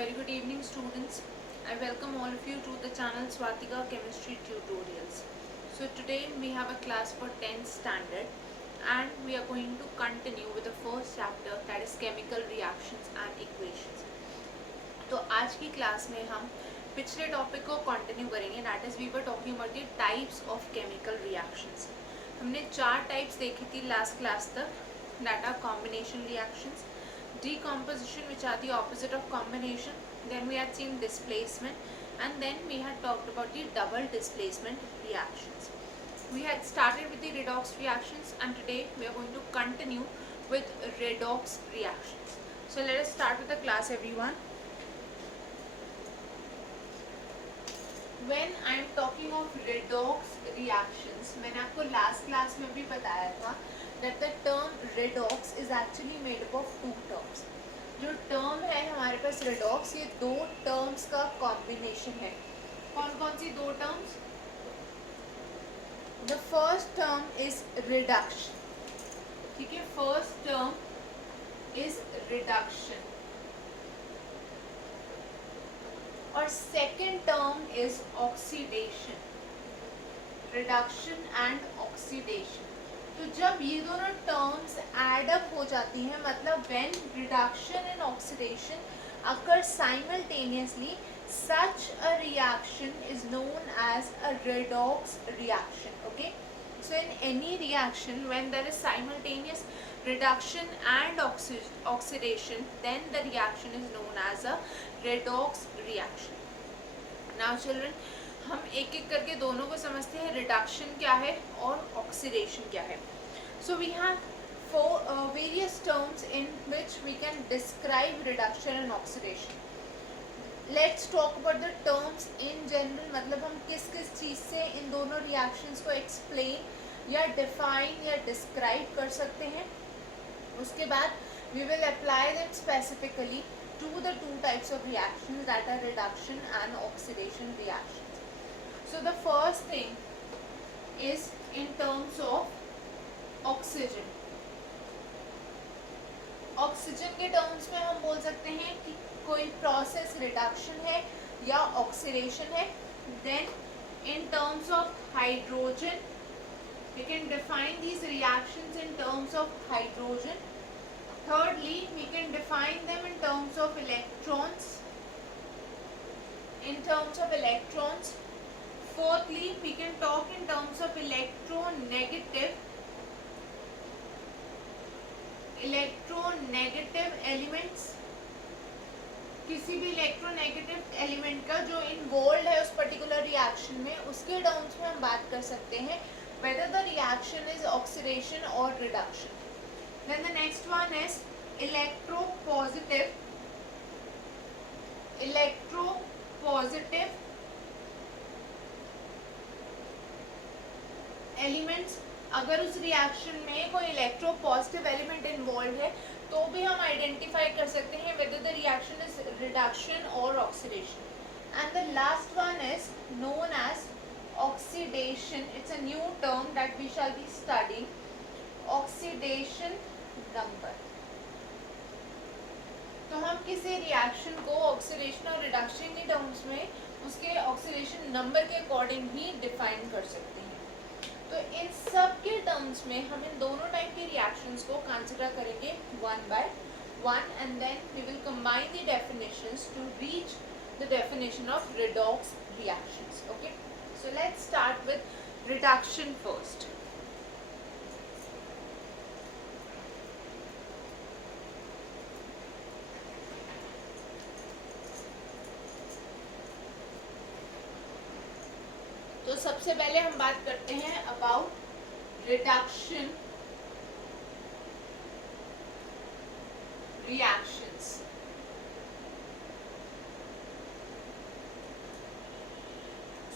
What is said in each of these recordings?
very good evening students. I welcome all of you to the channel Swatika Chemistry Tutorials. So today we have a class for 10th standard and we are going to continue with the first chapter, that is chemical reactions and equations. तो आज की class में हम पिछले topic को continue करेंगे, that is we were talking about the types of chemical reactions. हमने 4 types देखी थी लास्ट क्लास तक, that are combination reactions, decomposition which are the opposite of combination, then we had seen displacement, and then we had talked about the double displacement reactions. We had started with the redox reactions and today we are going to continue with redox reactions. So let us start with the class everyone. When I am talking of redox reactions, मैंने आपको last class में भी बताया था that the term redox is actually made up of 2 terms. जो term है हमारे पास redox, ये 2 टर्म्स का कॉम्बिनेशन है. कौन कौन सी 2 terms? The first term is reduction. ठीक है, first term is reduction. और second term is oxidation. Reduction and oxidation. तो जब ये दोनों टर्म्स एड अप हो जाती हैं, मतलब when reduction and oxidation occur simultaneously, such a reaction is known as a redox reaction. Okay, so in any reaction when there is simultaneous reduction and oxidation, then the reaction is known as a redox reaction. Now children, हम एक एक करके दोनों को समझते हैं, reduction क्या है और ऑक्सीडेशन क्या है. So we have various terms in which we can describe reduction and oxidation. Let's talk about the terms in general, मतलब हम किस किस चीज़ से इन दोनों रिएक्शंस को एक्सप्लेन या डिफाइन या डिस्क्राइब कर सकते हैं. उसके बाद we will apply that specifically to the 2 types of reactions, that are reduction and oxidation reactions. So the first thing is in terms of oxygen. Oxygen के टर्म्स में हम बोल सकते हैं कि कोई प्रोसेस रिडक्शन है या ऑक्सीडेशन है. Then in terms of hydrogen we can define these reactions in terms of hydrogen. Thirdly, we can define them in terms of electrons. Fourthly, we can talk in terms of electronegative elements. किसी भी electronegative element का जो involve है उस particular reaction में, उसके terms में हम बात कर सकते हैं whether the reaction is oxidation or reduction. Then the next one is electropositive elements. अगर उस रिएक्शन में कोई इलेक्ट्रोपॉजिटिव एलिमेंट इन्वॉल्व है तो भी हम आइडेंटिफाई कर सकते हैं whether the reaction is reduction or oxidation. And the last one is known as oxidation. It's a new term that we shall be studying. Oxidation number. तो हम किसी रिएक्शन को ऑक्सीडेशन और रिडक्शन के टर्म्स में उसके ऑक्सीडेशन नंबर के according ही define कर सकते हैं. तो इन सब के टर्म्स में हम इन दोनों टाइप के रिएक्शंस को कंसिडर करेंगे one by one, and then we will combine the definitions to reach the definition of redox reactions. Okay, so let's start with reduction first. तो सबसे पहले हम बात करते हैं अबाउट रिडक्शन रिएक्शंस.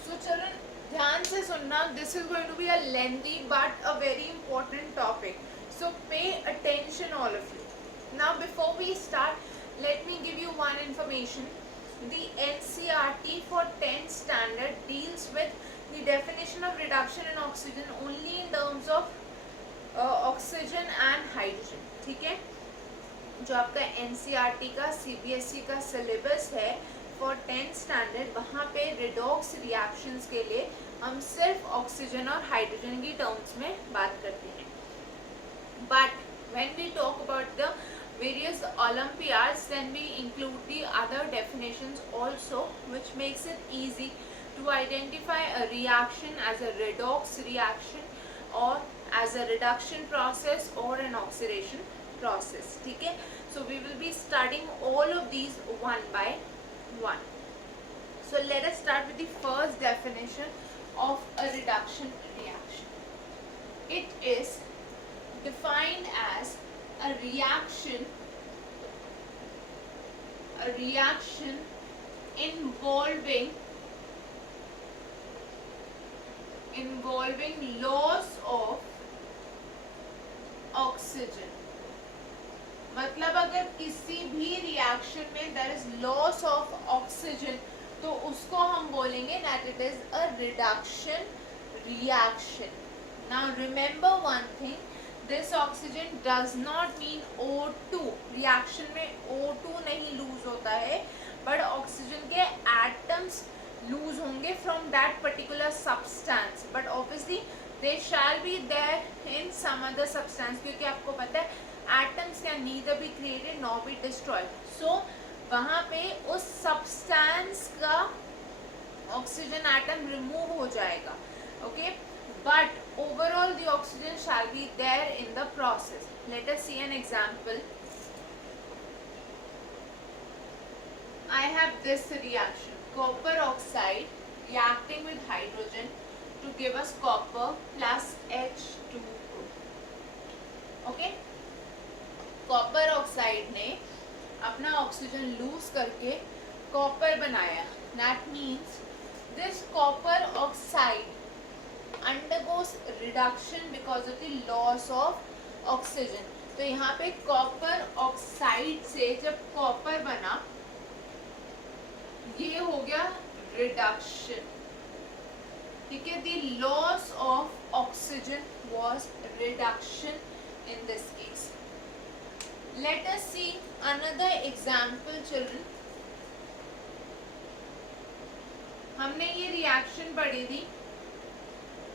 सो चलो ध्यान से सुनना, this is going to be a lengthy but a very important topic, so pay attention all of you. Now before we start, let me give you one information. The NCERT for 10th standard deals with the definition of reduction in oxygen only in terms of oxygen and hydrogen. ठीक है, जो आपका NCERT का CBSE का syllabus है for 10th standard, वहाँ पे redox reactions के लिए हम सिर्फ ऑक्सीजन और हाइड्रोजन की टर्म्स में बात करते हैं. But when we talk about the various Olympiads, then we include the other definitions also, which makes it easy to identify a reaction as a redox reaction or as a reduction process or an oxidation process. ठीक है, so we will be studying all of these one by one. So let us start with the first definition of a reduction reaction. It is defined as a reaction involving loss of oxygen. मतलब अगर किसी भी reaction में there is loss of oxygen, तो उसको हम बोलेंगे that it is a reduction reaction. Now remember one thing, this oxygen does not mean O2. Reaction में O2 नहीं लूज होता है, बट ऑक्सीजन के एटम्स लूज होंगे from that particular substance, but obviously they shall be there in some other substance, क्योंकि आपको पता है atoms can neither be created nor be destroyed. So वहाँ पे उस सब्सटेंस का ऑक्सीजन एटम रिमूव हो जाएगा. Okay, but overall the oxygen shall be there in the process. Let us see an example. I have this reaction, copper oxide reacting with hydrogen to give us copper plus H2O. Okay, copper oxide ने अपना oxygen loose करके copper बनाया. That means this copper oxide undergoes reduction because of the loss of oxygen. तो यहाँ पे copper oxide से जब copper बना, ये हो गया रिडक्शन. ठीक है, the loss of oxygen was reduction in this case. Let us see another example, children. हमने ये रिएक्शन पढ़ी थी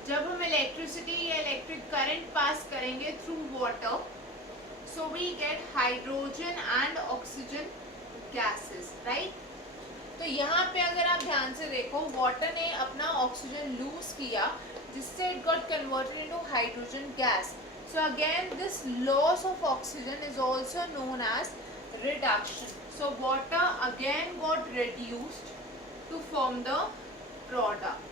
जब हम इलेक्ट्रिसिटी या इलेक्ट्रिक करंट पास करेंगे through water, so we get hydrogen and oxygen gases, right. तो यहाँ पे अगर आप ध्यान से देखो, वाटर ने अपना ऑक्सीजन लूज किया जिससे it got converted into hydrogen gas. So again this loss of oxygen is also known as reduction. So water again got reduced to form the product.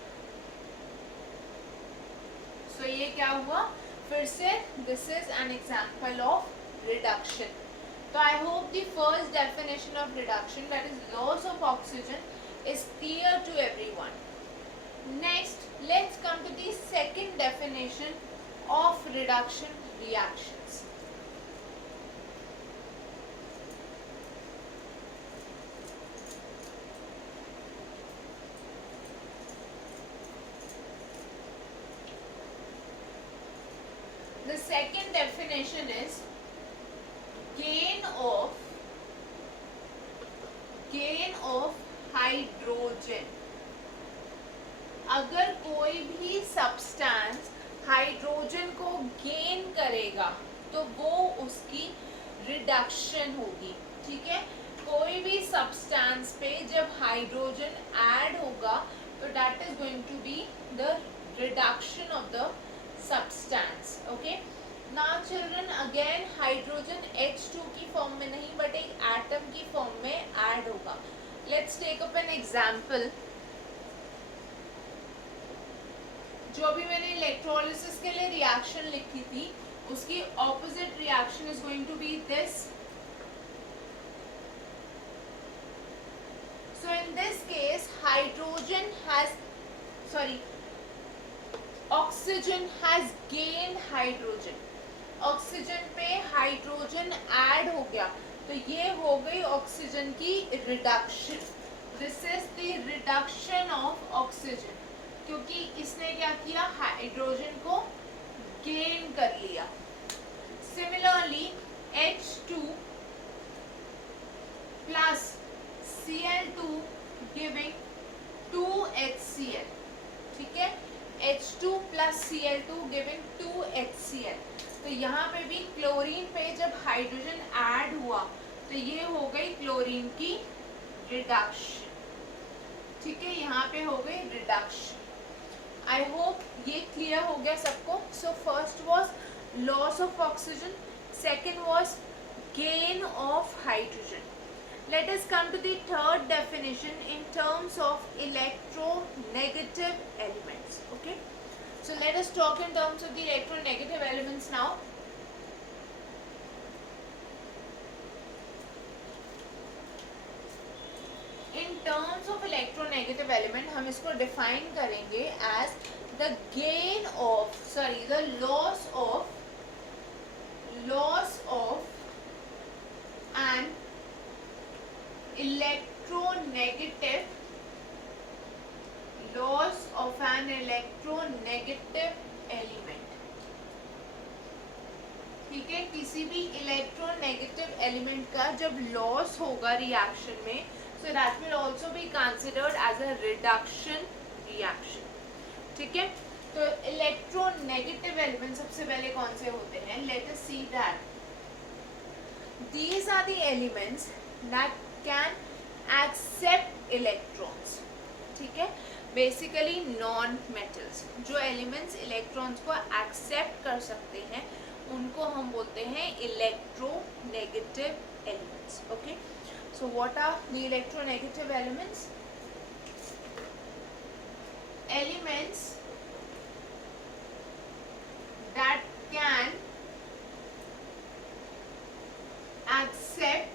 तो ये क्या हुआ, फिर से this is an example of reduction. तो I hope the first definition of reduction, that is loss of oxygen, is clear to everyone. Next let's come to the second definition of reduction reactions. The second definition is gain of hydrogen. अगर कोई भी substance hydrogen को gain करेगा तो वो उसकी reduction होगी. ठीक है, कोई भी सब्सटेंस पे जब हाइड्रोजन ऐड होगा तो that is going to be the reduction of the substance. Okay, now children again hydrogen H2 की फॉर्म में नहीं बट एक एटम की फॉर्म में ऐड होगा. Let's take up an example. जो भी मैंने इलेक्ट्रोलिसिस के लिए रिएक्शन लिखी थी उसकी opposite reaction is going to be this. So in this case oxygen has gained hydrogen. Oxygen पे हाइड्रोजन ऐड हो गया तो ये हो गई ऑक्सीजन की reduction. This is the reduction of oxygen, क्योंकि इसने क्या किया, हाइड्रोजन को गेन कर लिया. Similarly H2 plus Cl2 giving 2HCl. ठीक है, H2 plus Cl2 giving 2HCl. तो यहाँ पे भी क्लोरीन पे जब हाइड्रोजन ऐड हुआ तो ये हो गई क्लोरीन की रिडक्शन. ठीक है, यहाँ पे हो गई रिडक्शन. आई होप ये क्लियर हो गया सबको. So first was loss of oxygen, second was gain of hydrogen. Let us come to the third definition in terms of electronegative elements. Okay, so let us talk in terms of the electronegative elements now. In terms of electronegative element हम इसको define करेंगे as the gain of, sorry, the loss of an electronegative element. ठीक है, किसी भी electronegative element का जब loss होगा रिएक्शन में, so that will also be considered as a reduction reaction. ठीक है, तो इलेक्ट्रोनेगेटिव एलिमेंट सबसे पहले कौन से होते हैं? Let us see that. These are the elements that can accept electrons. ठीक है, बेसिकली नॉन मेटल्स, जो एलिमेंट्स इलेक्ट्रॉन्स को एक्सेप्ट कर सकते हैं उनको हम बोलते हैं electronegative elements. Okay, so what are the electronegative elements? Elements that can accept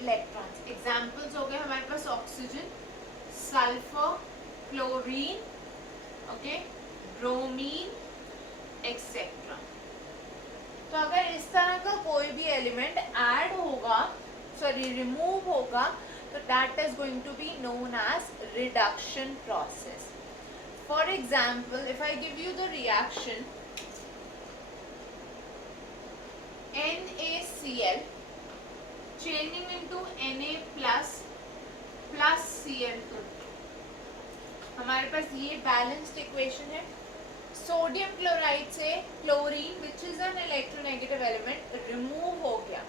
electrons. Examples हो गए हमारे पास oxygen, sulphur, chlorine, okay, bromine, etcetera. तो अगर इस तरह का कोई भी एलिमेंट ऐड होगा, सॉरी रिमूव होगा, तो that is going to be known as reduction process. For example, if I give you the reaction NaCl changing into Na plus Cl2, हमारे पास ये बैलेंस्ड इक्वेशन है. सोडियम क्लोराइड से chlorine which is an electronegative element remove हो गया.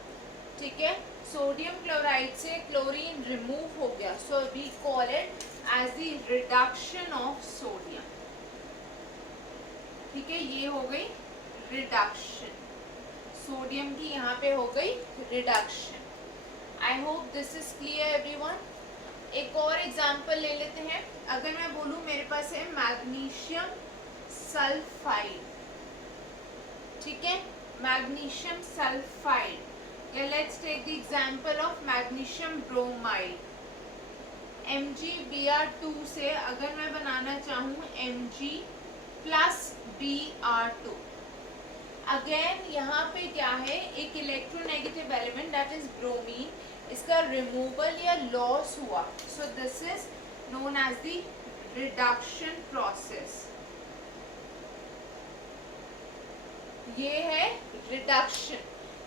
ठीक है, sodium chloride से क्लोरीन रिमूव हो गया, so we call it as the reduction of sodium. ठीक है, ये हो गई रिडक्शन, सोडियम की यहाँ पे हो गई reduction. I hope this is clear everyone. एक और एग्जांपल ले लेते हैं. अगर मैं बोलूँ मेरे पास है मैग्नीशियम सल्फाइड. ठीक है, magnesium sulphide. Let's take the example of magnesium bromide. MgBr2 से अगर मैं बनाना चाहूँ Mg plus Br2, अगेन यहाँ पे क्या है, एक electronegative element that is bromine, इसका रिमूवल या लॉस हुआ, so this is known as the reduction process. ये है रिडक्शन,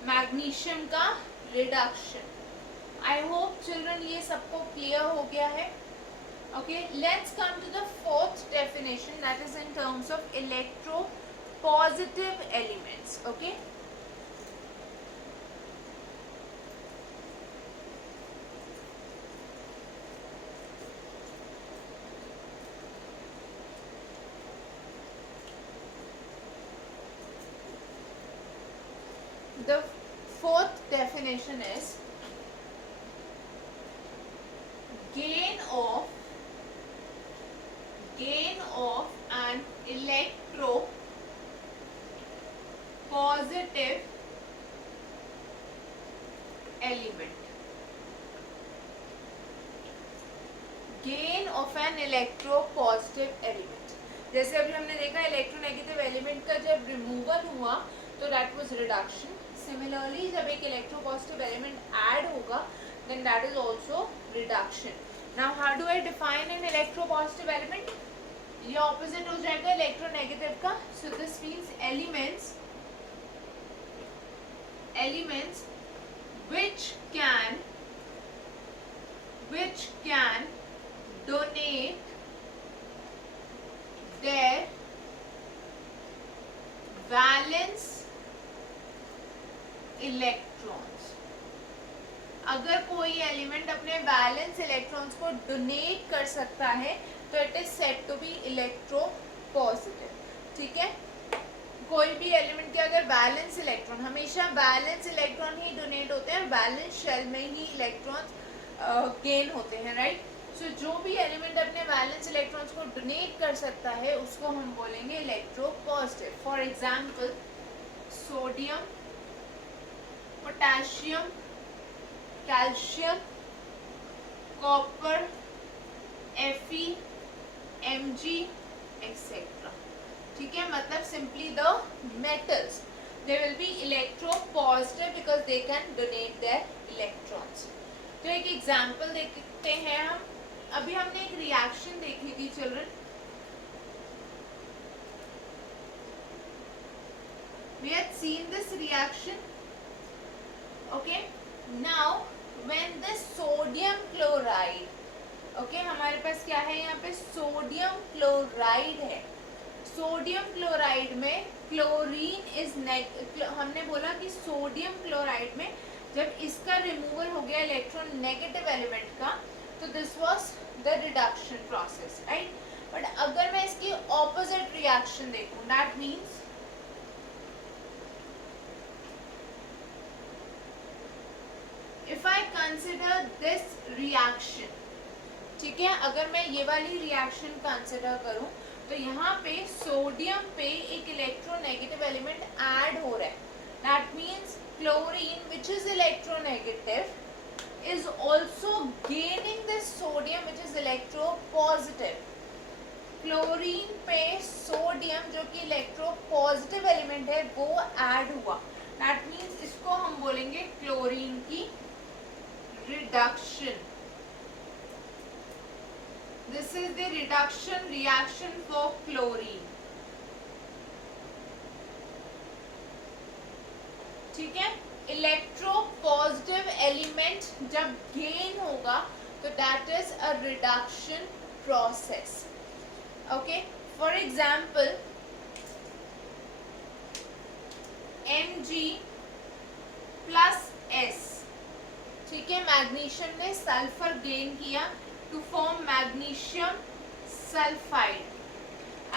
मैग्नीशियम का रिडक्शन. आई होप चिल्ड्रन ये सबको क्लियर हो गया है. Okay, let's come to the fourth definition that is in terms of electropositive elements. Okay, the fourth definition is gain of an electro positive element. Gain of an electropositive element. जैसे अभी हमने देखा electronegative element का जब removal हुआ तो that was reduction. Similarly जब एक इलेक्ट्रोपॉजिटिव एलिमेंट ऐड होगा then that is also reduction. Now how do I define an electropositive element? ये ऑपोजिट हो जाएगा इलेक्ट्रोनेगेटिव का. So this means elements which can donate their valence electrons. अगर कोई element अपने वैलेंस इलेक्ट्रॉन्स को donate कर सकता है तो it is said to be electropositive. ठीक है, कोई भी एलिमेंट के अगर वैलेंस इलेक्ट्रॉन, हमेशा वैलेंस इलेक्ट्रॉन ही डोनेट होते हैं, वैलेंस शेल में ही इलेक्ट्रॉन गेन होते हैं, राइट. सो जो भी एलिमेंट अपने वैलेंस इलेक्ट्रॉन्स को डोनेट कर सकता है उसको हम बोलेंगे electropositive. For example sodium, potassium, calcium, copper, Fe, Mg, etcetera. ठीक है, मतलब simply the metals they will be electropositive because they can donate their electrons. तो एक एग्जांपल देखते हैं हम. अभी हमने एक रिएक्शन देखी थी children. We had seen this reaction. Okay. Now, when the sodium chloride, okay, हमारे पास क्या है यहाँ पे सोडियम क्लोराइड है. सोडियम क्लोराइड में क्लोरीन इज हमने बोला कि सोडियम क्लोराइड में जब इसका रिमूवल हो गया इलेक्ट्रॉन नेगेटिव एलिमेंट का तो this was the reduction process, right. But अगर मैं इसकी ऑपोजिट रिएक्शन देखूं, that means if I consider this reaction, ठीक है, अगर मैं ये वाली रिएक्शन कंसिडर करूं तो यहाँ पे सोडियम पे एक इलेक्ट्रोनेगेटिव एलिमेंट ऐड हो रहा है. That means chlorine which is electronegative is also gaining this sodium which is electropositive. Chlorine पे सोडियम जो कि इलेक्ट्रोपॉजिटिव एलिमेंट है वो ऐड हुआ. दैट मीन्स इसको हम बोलेंगे क्लोरीन की reduction. This is the reduction reaction for chlorine. ठीक है, इलेक्ट्रो पॉजिटिव एलिमेंट जब गेन होगा तो दैट इज a reduction process. Okay, for example Mg plus S. ठीक है, मैग्नीशियम ने सल्फर गेन किया to form magnesium sulphide.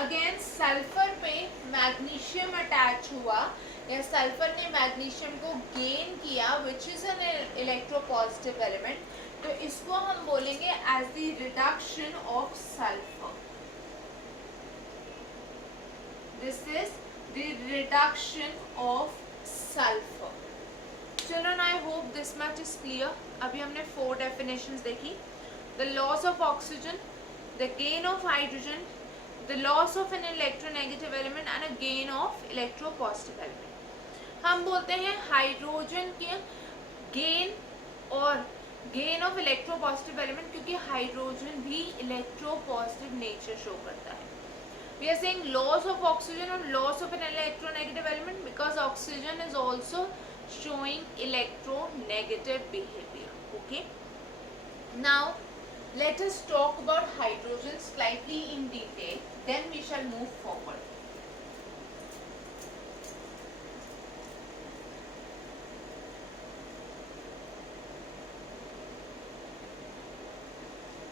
Again sulphur पे मैग्नीशियम अटैच हुआ या सल्फर ने मैग्नीशियम को गेन किया which is an electropositive element. तो इसको हम बोलेंगे as the reduction of sulphur. This is the reduction of sulphur. Children, I hope this much is clear. अभी हमने 4 definitions देखी. The loss of oxygen, the gain of hydrogen, the loss of an electronegative element and a gain of electropositive element. हम बोलते हैं hydrogen के gain और gain of electropositive element क्योंकि hydrogen भी इलेक्ट्रोपॉजिटिव नेचर शो करता है. We are saying loss of oxygen or loss of an electronegative element because oxygen is also showing electronegative behavior. Okay, now let us talk about hydrogen slightly in detail, then we shall move forward.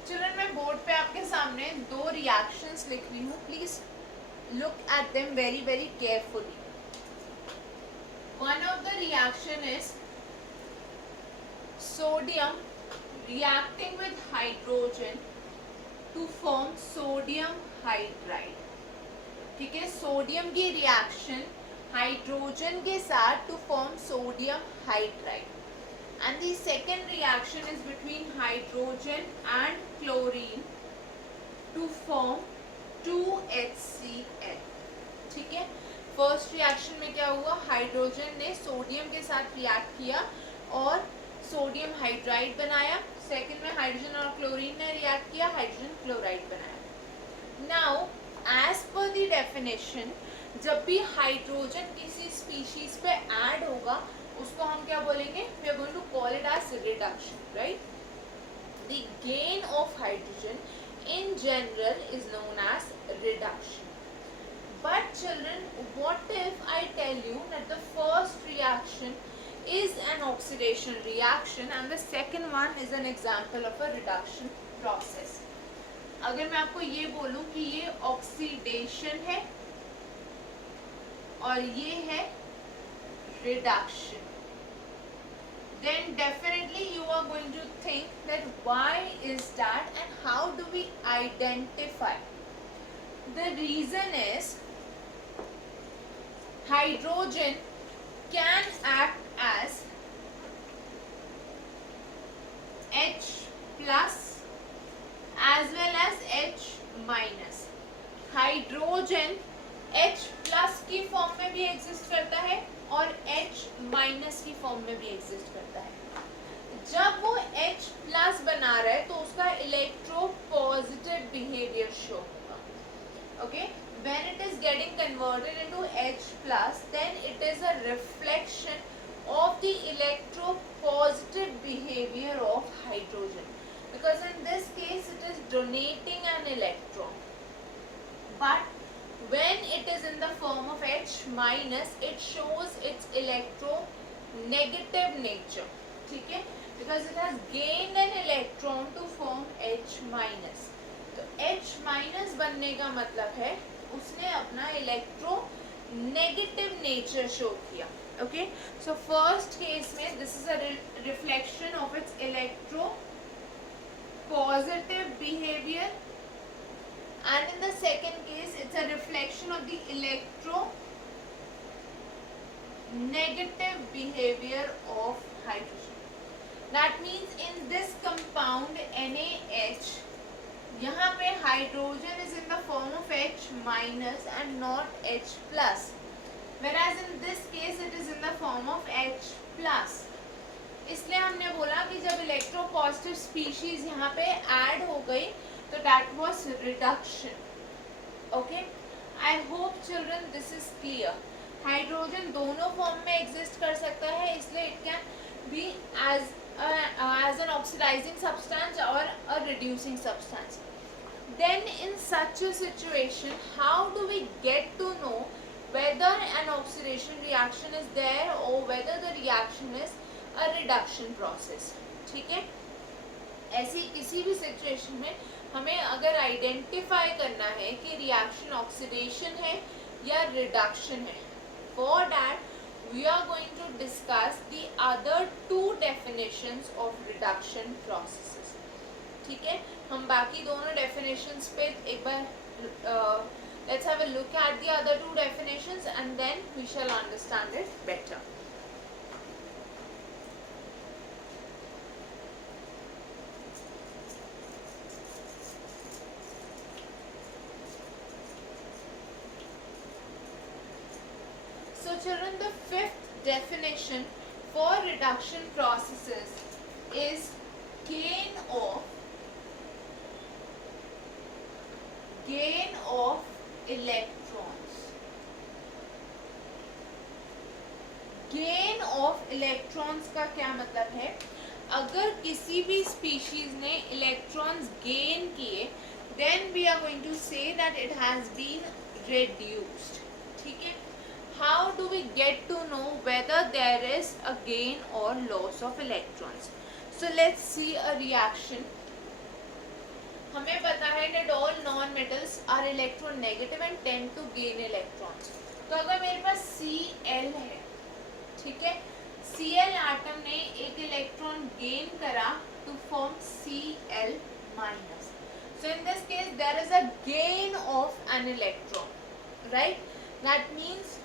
Children, मैं board पे आपके सामने 2 reactions लिख रही हूँ. Please look at them very very carefully. One of the reaction is sodium reacting with hydrogen to form sodium hydride. ठीक है, sodium की रिएक्शन हाइड्रोजन के साथ to form sodium hydride. And the second reaction is between hydrogen and chlorine to form 2HCl. ठीक है, first reaction में क्या हुआ, हाइड्रोजन ने सोडियम के साथ रिएक्ट किया और सोडियम हाइड्राइड बनाया. सेकंड में हाइड्रोजन और क्लोरीन ने रिएक्ट किया, हाइड्रोजन क्लोराइड बनाया. Now as per the definition जब भी हाइड्रोजन किसी स्पीशीज पे ऐड होगा उसको हम क्या बोलेंगे? We are going to call it as reduction, right? The gain of hydrogen in general is known as reduction. But children, what if I tell you that the first reaction is an oxidation reaction and the second one is an example of a reduction process? अगर मैं आपको ये बोलूं कि ये oxidation है और ये है reduction, then definitely you are going to think that why is that and how do we identify? The reason is hydrogen can act as H plus as well as H minus. Hydrogen H plus की form में भी exist करता है और H minus की form में भी exist करता है. जब वो H प्लस बना रहा है तो उसका इलेक्ट्रो पॉजिटिव बिहेवियर शो होगा. Okay, when it is getting converted into H plus, then it is a reflection of the electro positive behavior of hydrogen, because in this case it is donating an electron. But when it is in the form of H minus, it shows its electronegative nature. ठीक है, because it has gained an electron to form H minus. तो H minus बनने का मतलब है उसने अपना electronegative nature show किया. Okay, so first case में this is a reflection of its electro positive behavior, and in the second case it's a reflection of the electro negative behavior of hydrogen. That means in this compound NaH, यहाँ पे hydrogen is in the form of H minus and not H plus, whereas in this case it is in the form of H plus. इसलिए हमने बोला कि जब electropositive species यहाँ पे add हो गई तो that was reduction. Okay, I hope children this is clear. Hydrogen दोनों फॉर्म में एग्जिस्ट कर सकता है, इसलिए it can be as an oxidizing substance or a reducing substance. Then in such a situation, how do we get to know whether an oxidation reaction is there or whether the reaction is a reduction process? ठीक है, ऐसी किसी भी situation में हमें अगर identify करना है कि रिएक्शन ऑक्सीडेशन है या रिडक्शन है, for that we are going to discuss the other two definitions of reduction processes. ठीक है, हम बाकी दोनों डेफिनेशंस पे एक बार let's have a look at the other two definitions and then we shall understand it better. So children, the fifth definition for reduction processes is gain of electrons. Gain of electrons का क्या मतलब है? अगर किसी भी species ने electrons gain किए, then we are going to say that it has been reduced. ठीक है? How do we get to know whether there is a gain or loss of electrons? So let's see a reaction. हमें पता है that all non-metals are electronegative and tend to gain electrons. तो अगर मेरे पास Cl है, ठीक है, Cl atom ने एक इलेक्ट्रॉन गेन करा to form Cl minus. So in this case there is a gain of an electron, right? That means